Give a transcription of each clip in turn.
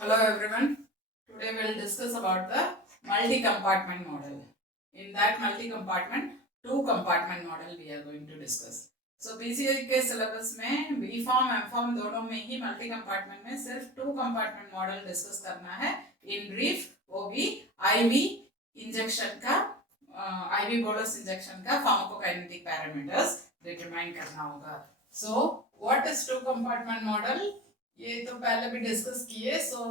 Hello everyone. Today we will discuss about the multi-compartment model. In that multi-compartment, two compartment model we are going to discuss. So PCI के syllabus में B form, M form दोनों में ही multi compartment में सिर्फ two compartment model discuss करना है. In brief, वो भी IV injection का IV bolus injection का pharmacokinetic parameters determine करना होगा. So what is two compartment model? ये तो पहले भी डिस्कस किए. So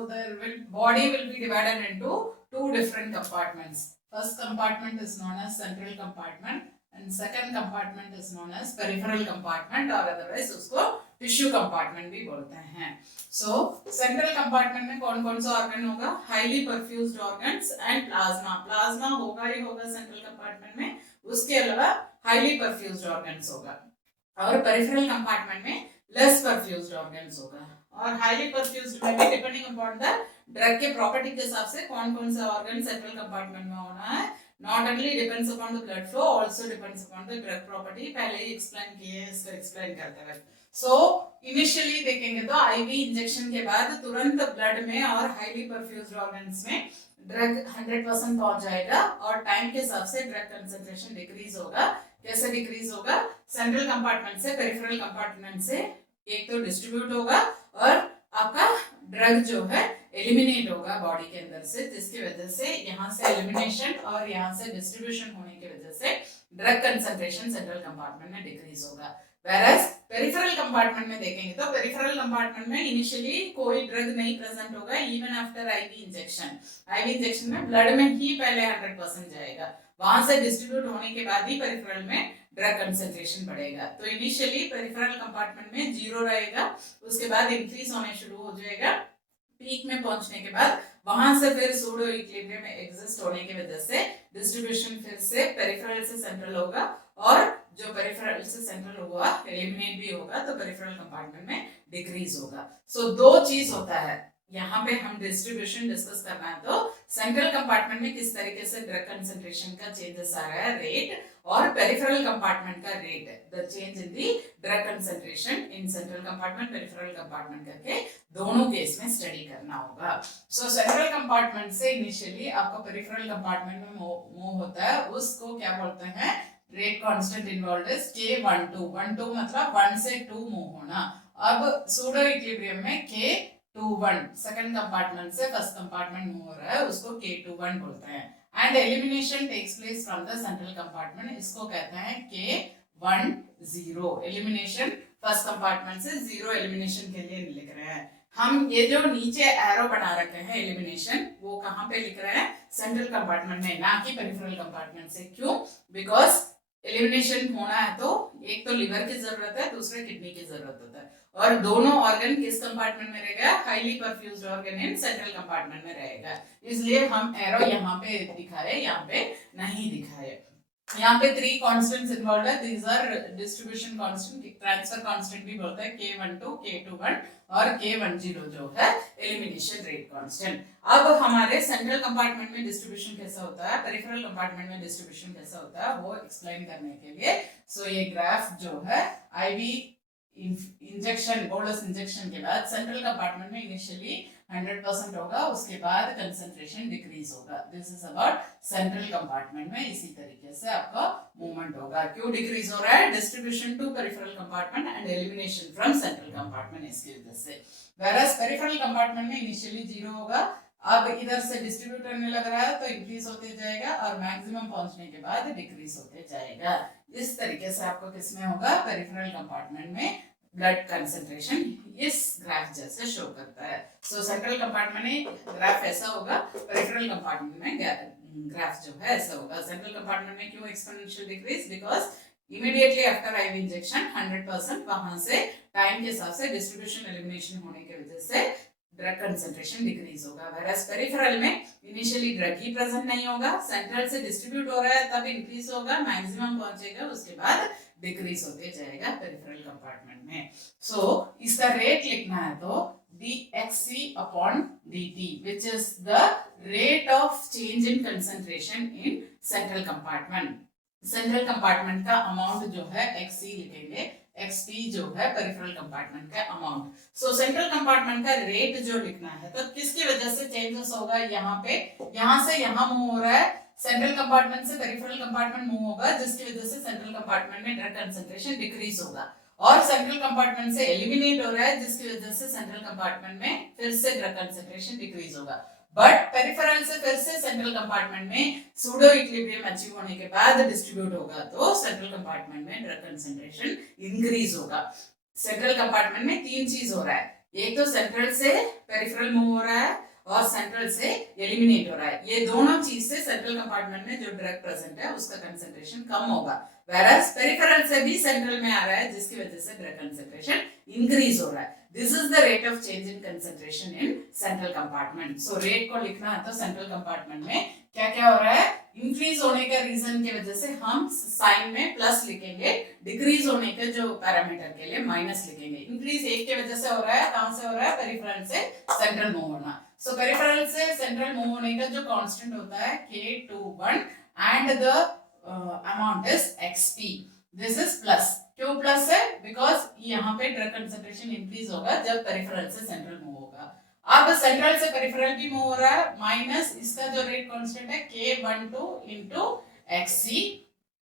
body will be divided into two different compartments. First compartment is known as central compartment and second compartment is known as peripheral compartment और otherwise उसको tissue compartment भी बोलते हैं. सो सेंट्रल कंपार्टमेंट में कौन कौन सा ऑर्गन होगा? Highly perfused organs and plasma. Plasma होगा ही होगा सेंट्रल कंपार्टमेंट में. उसके अलावा हाईली परफ्यूज्ड ऑर्गन्स होगा. और पेरिफेरल कंपार्टमेंट में लेस परफ्यूज्ड ऑर्गन्स होगा. और हाईली परफ्यूज्ड में भी डिपेंडिंग अपॉन द ड्रग के प्रॉपर्टी के हिसाब से कौन कौन सा ऑर्गन सेंट्रल कंपार्टमेंट में होना है. Not only depends upon the blood flow, also depends upon the drug property. पहले ही एक्सप्लेन किए हैं, इसको एक्सप्लेन करते हैं. सो इनिशियली देखेंगे तो आईवी इंजेक्शन के बाद तुरंत ब्लड में और हाईली परफ्यूज्ड ऑर्गन्स में ड्रग 100% पहुंच जाएगा और टाइम के हिसाब से ड्रग कंसंट्रेशन डिक्रीज होगा. कैसे डिक्रीज होगा? सेंट्रल कंपार्टमेंट से पेरिफेरल कंपार्टमेंट से एक तो डिस्ट्रीब्यूट होगा और आपका ड्रग जो है एलिमिनेट होगा बॉडी के अंदर से, जिसकी वजह से यहाँ से एलिमिनेशन और यहाँ से डिस्ट्रीब्यूशन होने की वजह से ड्रग कंसंट्रेशन सेंट्रल कंपार्टमेंट में डिक्रीज होगा. वेरएज पेरिफेरल कंपार्टमेंट में देखेंगे तो पेरिफेरल कंपार्टमेंट में इनिशियली कोई ड्रग नहीं प्रेजेंट होगा even after IV injection. IV injection में ब्लड में ही पहले 100% जाएगा, वहां से डिस्ट्रीब्यूट होने के बाद ही पेरिफेरल में ड्रग कंसंट्रेशन बढ़ेगा. तो इनिशियली पेरिफेरल कंपार्टमेंट में जीरो रहेगा, उसके बाद इंक्रीज होने शुरू हो जाएगा. पीक में पहुंचने के बाद वहां से फिर सूडो इक्विलिब्रियम में एग्जिस्ट होने की वजह से डिस्ट्रीब्यूशन फिर से पेरिफेरल से सेंट्रल होगा और जो पेरिफेरल से सेंट्रल हुआ एलिमिनेट भी होगा तो पेरिफेरल कंपार्टमेंट में डिक्रीज होगा. सो दो चीज होता है यहाँ पे. हम डिस्ट्रीब्यूशन डिस्कस करना है तो सेंट्रल कंपार्टमेंट में किस तरीके से ड्रग कंसंट्रेशन का चेंजेस आ रहा है रेट, और पेरिफेरल कंपार्टमेंट का rate, the change in the drug concentration in central compartment peripheral compartment करके दोनों केस में स्टडी करना होगा. सो सेंट्रल कंपार्टमेंट से इनिशियली आपका पेरिफेरल कंपार्टमेंट में मूव होता है, उसको क्या बोलते हैं? Rate constant involved is K12. 12 मतलब 1 से 2 मूव होना. अब सूडो इक्विलिब्रियम में K21 सेकंड कंपार्टमेंट से फर्स्ट कंपार्टमेंट मूव हो रहा है, उसको K21 बोलते हैं. And elimination takes place from the central compartment, इसको कहते हैं K10. एलिमिनेशन फर्स्ट कंपार्टमेंट से जीरो एलिमिनेशन के लिए लिख रहे हैं हम. ये जो नीचे एरो बना रखे हैं एलिमिनेशन, वो कहाँ पे लिख रहे हैं? सेंट्रल कंपार्टमेंट में, ना कि पेरिफेरल कंपार्टमेंट से. क्यों? बिकॉज एलिमिनेशन होना है तो एक तो लिवर की जरूरत है, दूसरे किडनी की जरूरत होता है. और दोनों ऑर्गन किस कंपार्टमेंट में रहेगा? Highly perfused organ in central compartment में रहेगा. इसलिए हम एरो यहाँ पे दिखाए, यहाँ पे नहीं दिखाए. यहाँ पे 3 कांस्टेंट्स इन्वॉल्व है. These are distribution constant, transfer constant भी बोलते हैं, K12, K21 और K10 जो है एलिमिनेशन रेट कांस्टेंट. अब हमारे सेंट्रल कंपार्टमेंट में डिस्ट्रीब्यूशन कैसा होता है, पेरिफेरल कंपार्टमेंट में डिस्ट्रीब्यूशन कैसा होता है, वो एक्सप्लेन करने के लिए ये ग्राफ जो है आईवी इंजेक्शन, बोलस इंजेक्शन के बाद सेंट्रल कंपार्टमेंट में इनिशियली 100% होगा, उसके बाद कंसंट्रेशन डिक्रीज होगा. This is about central compartment में. इसी तरीके से आपका मूवमेंट होगा. क्यों डिक्रीज हो रहा है? Distribution to peripheral compartment and elimination from central compartment, इसकी वजह से. वेरएज पेरिफेरल कंपार्टमेंट में इनिशियली जीरो होगा, अब इधर से डिस्ट्रीब्यूट करने लग रहा है तो इंक्रीज होते जाएगा और मैक्सिमम पहुंचने के बाद डिक्रीज होते जाएगा. इस तरीके से आपको किसमें होगा? पेरिफेरल कंपार्टमेंट में ब्लड कंसंट्रेशन इस ग्राफ जैसे शो करता है. सो सेंट्रल कंपार्टमेंट में ग्राफ ऐसा होगा, पेरिफेरल कंपार्टमेंट में ग्राफ जो है ऐसा होगा. सेंट्रल कंपार्टमेंट में क्यों exponential decrease? Because immediately after IV injection 100% वहां से टाइम के हिसाब से डिस्ट्रीब्यूशन एलिमिनेशन होने की वजह से ड्रग कंसंट्रेशन डिक्रीज होगा. वेरएज पेरिफेरल में इनिशियली ड्रग ही प्रेजेंट नहीं होगा, सेंट्रल से डिस्ट्रीब्यूट हो रहा है तब इंक्रीज होगा, मैक्सिमम पहुंचेगा, उसके बाद डिक्रीज होते जाएगा पेरिफेरल कंपार्टमेंट में. इसका रेट लिखना है तो dxc upon dt, which is the rate of change in concentration in central compartment. Central compartment का अमाउंट जो है xc लिखेंगे. XP जो है पेरिफेरल कंपार्टमेंट का अमाउंट। सो सेंट्रल कंपार्टमेंट का रेट जो लिखना है तो किसकी वजह से चेंजेस होगा, यहाँ पे यहाँ से यहाँ मूव हो रहा है, सेंट्रल कंपार्टमेंट से पेरिफेरल कंपार्टमेंट मूव होगा, जिसकी वजह से सेंट्रल कंपार्टमेंट में ड्रग कंसंट्रेशन डिक्रीज होगा, और सेंट्रल कंपार्टमेंट से एलिमिनेट हो रहा है, जिसकी वजह से सेंट्रल कंपार्टमेंट में फिर से ड्रग कंसंट्रेशन डिक्रीज होगा। बट पेरिफेरल से फिर से सेंट्रल कंपार्टमेंट में सूडो इक्विलिब्रियम अचीव होने के बाद डिस्ट्रीब्यूट होगा, तो सेंट्रल कंपार्टमेंट में ड्रग कंसंट्रेशन इंक्रीज होगा। सेंट्रल कंपार्टमेंट में तीन चीज हो रहा है, एक तो सेंट्रल से पेरिफेरल मूव हो रहा है और सेंट्रल से एलिमिनेट हो रहा है। ये दोनों चीज से सेंट्रल कंपार्टमेंट में जो ड्रग प्रेजेंट है उसका कंसंट्रेशन कम होगा, whereas पेरिफेरल से भी सेंट्रल में आ रहा है, जिसकी वजह से ड्रग कंसंट्रेशन इंक्रीज हो रहा है। This is the rate of change in concentration in central compartment. So rate को लिखना है तो सेंट्रल कंपार्टमेंट में क्या क्या हो रहा है, इंक्रीज होने का रीजन की वजह से हम साइन में प्लस लिखेंगे, डिक्रीज होने के जो पैरामीटर के लिए माइनस लिखेंगे। इंक्रीज एक की वजह से हो रहा है, कहां से हो रहा है, पेरिफेरल से सेंट्रल मूव होना। सो पेरिफेरल से सेंट्रल मूव होने का जो कांस्टेंट होता है K21 and the amount is XP। This is plus, क्यों प्लस है, बिकॉज यहाँ पे ड्रग कंसंट्रेशन इंक्रीज होगा जब पेरिफेरल से सेंट्रल मूव होगा। अब सेंट्रल से पेरिफेरल भी मूव हो रहा है, माइनस इसका जो रेट कांस्टेंट है K12 इंटू XC,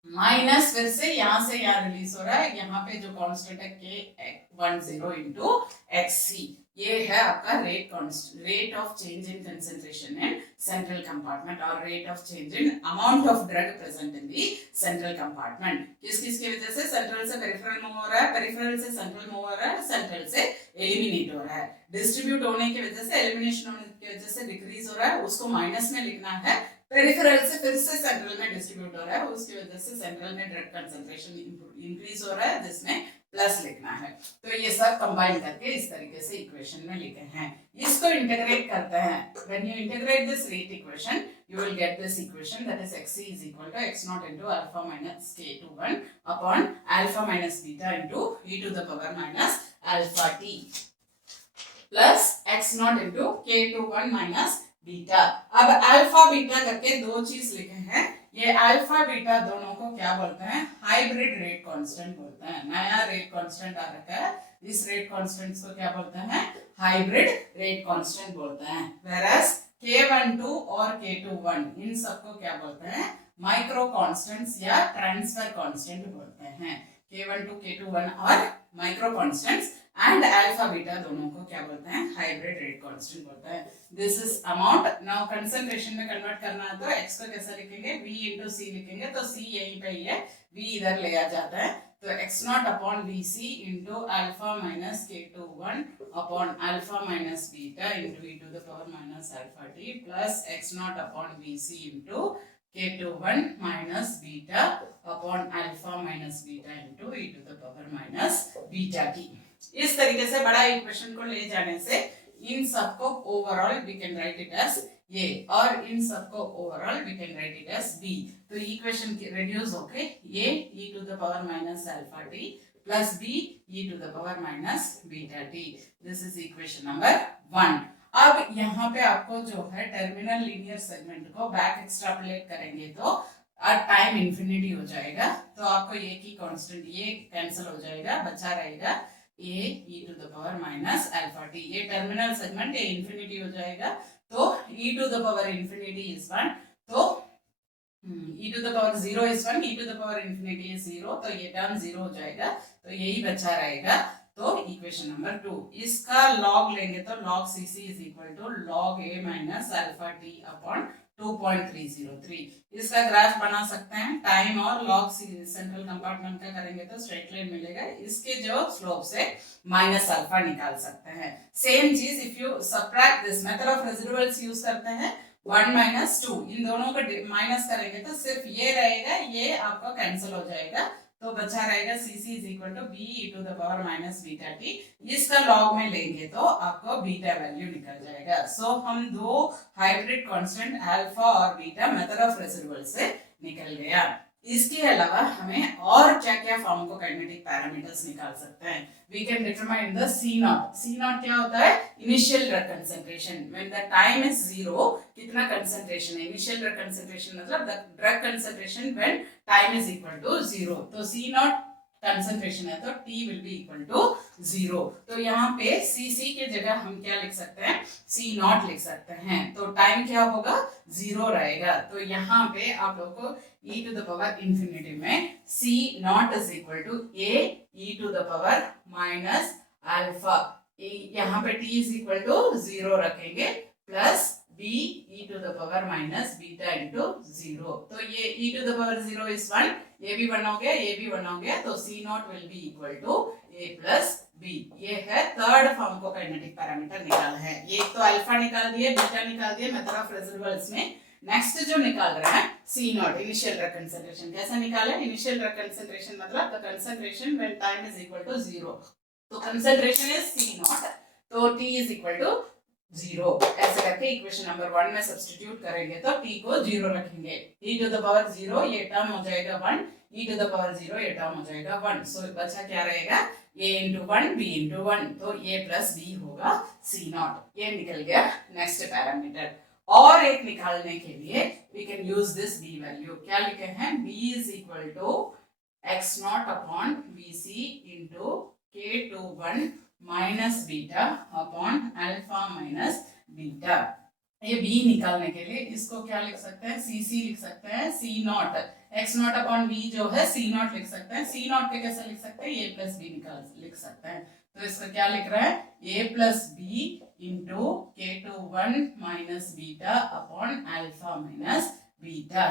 माइनस फिर से यहाँ से यहाँ रिलीज हो रहा है, यहाँ पे जो कांस्टेंट है K10 इंटू XC। ये है आपका rate of change in concentration in central compartment और rate of change in amount of drug present in the central compartment. किस किस की वजह से, सेंट्रल से पेरिफेरल मूव हो रहा है, पेरिफेरल से सेंट्रल मूव हो रहा है, सेंट्रल से एलिमिनेट हो रहा है। डिस्ट्रीब्यूट होने की वजह से, एलिमिनेशन होने की वजह से डिक्रीज हो रहा है, उसको माइनस में लिखना है। पेरिफेरल से फिर से सेंट्रल में डिस्ट्रीब्यूट हो रहा है, उसकी वजह से सेंट्रल में ड्रग कंसंट्रेशन इंक्रीज हो रहा है, जिसमें प्लस लिखना है। तो ये सब कंबाइन करके इस तरीके से इक्वेशन में लिखे हैं। इसको इंटीग्रेट करते हैं, when you integrate this rate equation you will get this equation, that is xc is equal to x naught into alpha minus k21 upon alpha minus beta into e to the power minus alpha t plus x naught into k21 minus beta. अब alpha beta करके दो चीज लिखे हैं, ये alpha beta दोनों को क्या बोलते हैं, हाइब्रिड रेट कांस्टेंट बोलते हैं। नया रेट कांस्टेंट आ रखा है, इस रेट कांस्टेंट को क्या बोलते हैं, हाइब्रिड रेट कांस्टेंट बोलते हैं। whereas K12 और K21 इन सबको क्या बोलते हैं, माइक्रो कांस्टेंट्स या ट्रांसफर कांस्टेंट बोलते हैं। K12 K21 और micro constants and alpha beta दोनों को क्या बोलते हैं, हाइब्रिड रेट कांस्टेंट बोलते हैं। This is amount. Now concentration में कन्वर्ट करना है तो x को कैसे लिखेंगे, v into c लिखेंगे, तो c यहीं पे ही है, v इधर ले आ जाता है, तो x naught upon vc into alpha minus k21 upon alpha minus beta into e to the power minus alpha t plus x naught upon vc into k21 minus beta upon alpha minus beta into e to the power minus beta t। इस तरीके से बड़ा equation को ले जाने से इन सबको overall we can write it as A और इन सबको overall we can write it as B. तो इक्वेशन रिड्यूस होके A e to the power minus alpha t plus b e to the power minus beta t। This is equation number 1। अब यहाँ पे आपको जो है टर्मिनल लीनियर सेगमेंट को back extrapolate करेंगे तो टाइम इंफिनिटी हो जाएगा, तो आपको ये की कांस्टेंट ये कैंसिल हो जाएगा, बचा रहेगा a e to the power minus alpha t। ये टर्मिनल सेगमेंट ये इंफिनिटी हो जाएगा, तो e to the power infinity is 1, तो e to the power 0 is 1, e to the power infinity is 0, तो ये टर्म 0 हो जाएगा, तो यही बचा रहेगा। तो इक्वेशन नंबर 2, इसका लॉग लेंगे तो log cc is equal to log a minus alpha t upon 2.303। इसका ग्राफ बना सकते हैं, टाइम और लॉग सेंट्रल कंपार्टमेंट का करेंगे तो स्ट्रेट लाइन मिलेगा, इसके जो स्लोप से माइनस अल्फा निकाल सकते हैं। सेम चीज if you subtract this, method of residuals use करते हैं, 1 minus 2 इन दोनों को माइनस करेंगे तो सिर्फ ये रहेगा, ये आपका कैंसिल हो जाएगा, तो बचा रहेगा cc is equal to b e to the power minus beta t। इसका लॉग में लेंगे तो आपको बीटा वैल्यू निकल जाएगा। सो हम दो हाइब्रिड कांस्टेंट अल्फा और बीटा मेथड ऑफ रेसिडुअल से निकल गया। इसके अलावा हमें और क्या क्या फार्माकोकाइनेटिक पैरामीटर्स निकाल सकते हैं। We can determine the C naught. C naught क्या होता है, initial drug concentration, when the time is 0 कितना कंसंट्रेशन है, इनिशियल ड्रग कंसंट्रेशन मतलब the drug concentration when time is equal to 0। तो C नॉट कंसंट्रेशन है तो T will be equal to 0। तो यहाँ पे CC के जगह हम क्या लिख सकते हैं, C0 लिख सकते हैं। तो टाइम क्या होगा, 0 रहेगा। तो यहाँ पे आप लोग को e to the power infinity में C0 is equal to A e to the power minus alpha, यहाँ पे T इज इक्वल टू 0 रखेंगे plus b e to the power minus beta into 0। तो ये e to the power 0 is 1, ये भी 1 हो गया, ये भी 1 हो गया, तो C0 will be equal to a plus b। ये है थर्ड फार्माकोकाइनेटिक पैरामीटर निकाला है। ये तो अल्फा निकाल दिए, बीटा निकाल दिए मेथड ऑफ रेसिडुअल्स में। नेक्स्ट जो निकाल रहा है C0 इनिशियल ड्रग कंसंट्रेशन। कैसा निकाला है, इनिशियल ड्रग कंसंट्रेशन मतलब the concentration when time is equal to 0। तो कंसंट्रेशन इज C0, तो T इज इक्वल टू 0। ऐसे करके इक्वेशन नंबर 1 में सब्स्टिट्यूट करेंगे तो T को 0 रखेंगे। e टू द पावर 0 ये टर्म हो जाएगा 1, e टू द पावर 0 ये टर्म हो जाएगा 1। सो बचा क्या रहेगा, a into 1 b into 1, तो a plus b होगा C0। ये निकल गया नेक्स्ट पैरामीटर। और एक निकालने के लिए we can use this b value. क्या लिखे हैं, b is equal to x0 upon bc into k21 minus beta upon alpha minus beta. ये b निकालने के लिए इसको क्या लिख सकते हैं, cc लिख सकते हैं, C0 x0 अपॉन b जो है C0 लिख सकते हैं। C0 के कैसे लिख सकते हैं, a प्लस b लिख सकते हैं। तो इसको क्या लिख रहा है, a plus b into k21 minus beta upon alpha minus beta.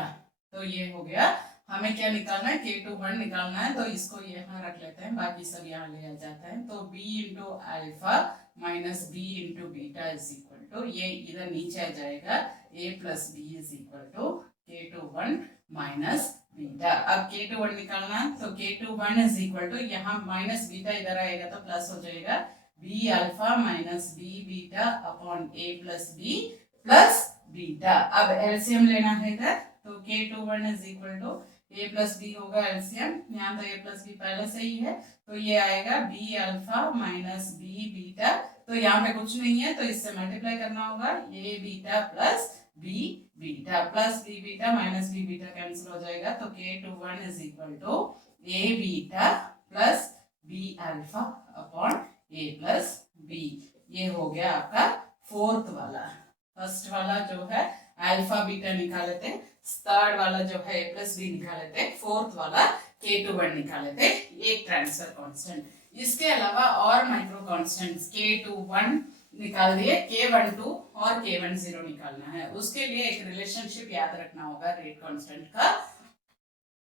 तो ये हो गया। हमें क्या निकालना है, k21 निकालना है, तो इसको यहाँ रख लेते हैं, बाकी सब यहाँ ले जाता है। तो b into alpha minus b into beta is equal to, ये इधर नीचे आ जाएगा, a plus b is equal to k21 minus beta. अब k21 निकालना है, तो k21 इज इक्वल टू, यहाँ माइनस बीटा इधर आएगा तो प्लस हो जाएगा, b alpha minus b beta upon a plus b plus beta. अब एलसीएम लेना है इधर, तो k21 is equal to a plus B होगा एलसीएम, यहाँ तो a प्लस बी पहले से ही है, तो ये आएगा b alpha minus b beta. तो यहाँ पे कुछ नहीं है तो इससे मल्टीप्लाई करना होगा, a beta plus b beta plus b beta minus b beta cancel हो जाएगा। तो k21 is equal to a beta plus b alpha upon a plus b। ये हो गया आपका फोर्थ वाला। फर्स्ट वाला जो है अल्फा बीटा निकाले थे, थर्ड वाला जो है a प्लस बी निकाले थे, फोर्थ वाला k21 निकाले थे, एक ट्रांसफर कांस्टेंट। इसके अलावा और माइक्रो कांस्टेंट्स k21 निकाल दिए, k12 और k10 निकालना है। उसके लिए एक रिलेशनशिप याद रखना होगा रेट कांस्टेंट का,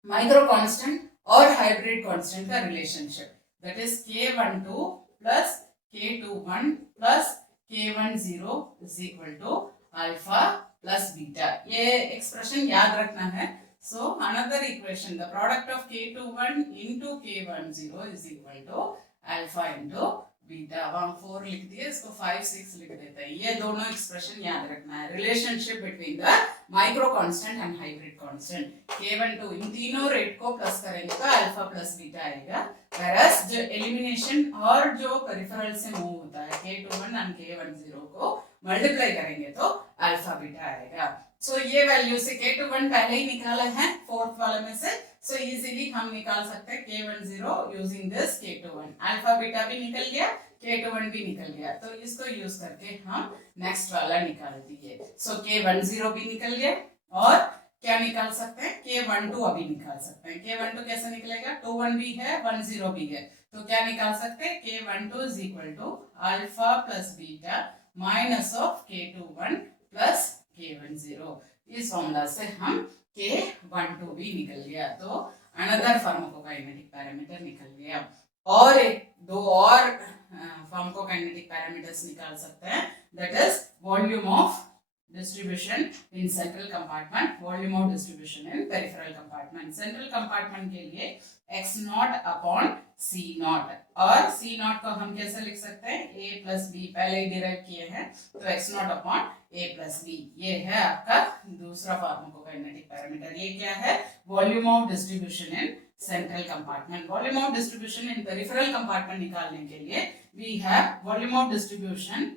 माइक्रो कांस्टेंट और हाइब्रिड कांस्टेंट का relationship, that is k12 plus k21 plus k10 is equal to alpha plus beta. ये एक्सप्रेशन याद रखना है। So another equation, the product of k21 into k10 is equal to alpha into beta. वहां 4 लिख दिए, इसको 5 6 लिख देते हैं। ये दोनों एक्सप्रेशन याद रखना है, relationship between the micro constant and hybrid constant. k12 इन तीनों रेट को प्लस करेंगे तो अल्फा प्लस बीटा आएगा। whereas जो एलिमिनेशन और जो पेरिफेरल से मूव होता है k21 एंड k10 को मल्टीप्लाई करेंगे तो अल्फा बीटा आएगा। सो ये वैल्यू से k21 पहले ही निकाला है फोर्थ वाले में से, सो इजीली हम निकाल सकते हैं k10 using this k21। Alpha beta भी निकल गया, k21 भी निकल गया, तो इसको यूज करके हम नेक्स्ट वाला निकाल दिए। सो k10 भी निकल गया और क्या निकाल सकते हैं, k12 अभी निकाल सकते हैं। k12 कैसे निकलेगा, 21 भी है 10 भी है, तो क्या निकाल सकते हैं, k12 is equal to alpha plus beta minus of k21 plus k10। इस फॉर्मूला से हम k12 भी निकल गया, तो अनदर फार्माकोकाइनेटिक पैरामीटर निकल गया। और एक दो और फार्माकोकाइनेटिक पैरामीटर्स निकाल सकते हैं, that is volume of distribution in central compartment, volume of distribution in peripheral compartment. Central compartment के लिए x0 अपॉन c0, और c0 को हम कैसे लिख सकते हैं, a प्लस बी, पहले ही डिराइव किए हैं, तो x0 upon a plus B. ये है आपका दूसरा फार्माकोकाइनेटिक पैरामीटर। ये क्या है, volume of distribution in central compartment. Volume of distribution in peripheral compartment निकालने के लिए we have volume of distribution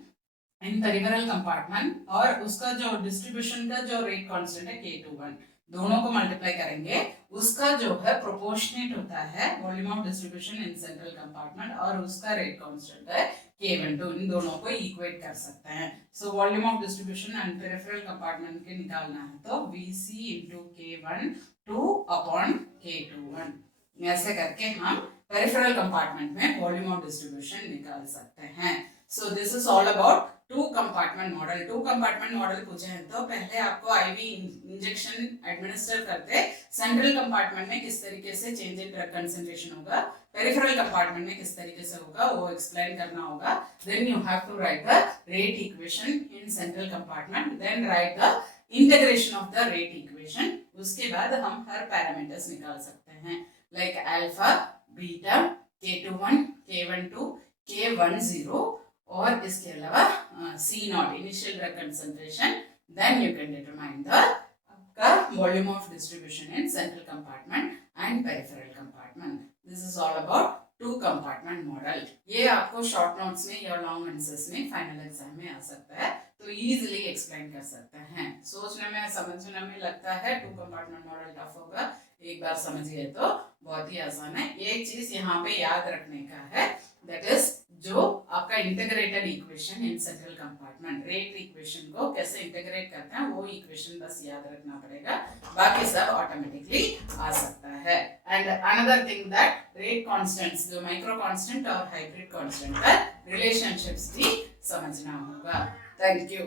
in peripheral compartment, और उसका जो डिस्ट्रीब्यूशन का जो रेट कांस्टेंट है k21, दोनों को मल्टीप्लाई करेंगे, उसका जो है प्रोपोर्शनेट होता है volume of distribution in central compartment और उसका रेट कांस्टेंट है K12। इन दोनों को इक्वेट कर सकते हैं। So volume of distribution and peripheral compartment के निकालना है तो VC into K1 2 upon K21, ऐसे करके हम पेरिफेरल कंपार्टमेंट में वॉल्यूम ऑफ डिस्ट्रीब्यूशन निकाल सकते हैं। So this is all about two compartment model. Two compartment model पूछे हैं तो पहले आपको आईवी इंजेक्शन एडमिनिस्टर करते सेंट्रल कंपार्टमेंट में किस तरीके से चेंज इन ड्रग कंसंट्रेशन होगा, पेरिफेरल कंपार्टमेंट में किस तरीके से होगा वो एक्सप्लेन करना होगा। Then you have to write the rate equation in central compartment, then write the integration of the rate equation. उसके बाद हम हर पैरामीटर्स निकाल सकते हैं like alpha, beta, K21, K12, K10 और इसके अलावा C0 initial drug concentration. Then you can determine the आपका volume of distribution in central compartment and peripheral compartment. This is all about two compartment model. ये आपको short notes में या long answers में final exam में आ सकता है, तो इजीली एक्सप्लेन कर सकते हैं। सोचने में समझने में लगता है टू कंपार्टमेंट मॉडल टफ होगा, एक बार समझिए तो बहुत ही आसान है। एक चीज यहाँ पे याद रखने का है, दैट इज जो आपका integrated equation in central compartment, rate equation को कैसे इंटीग्रेट करते हैं वो इक्वेशन बस याद रखना पड़ेगा, बाकी सब ऑटोमेटिकली आ सकता है। And another thing that rate constants, जो माइक्रो कांस्टेंट और हाइब्रिड कांस्टेंट का रिलेशनशिप्स भी समझना होगा। Thank you.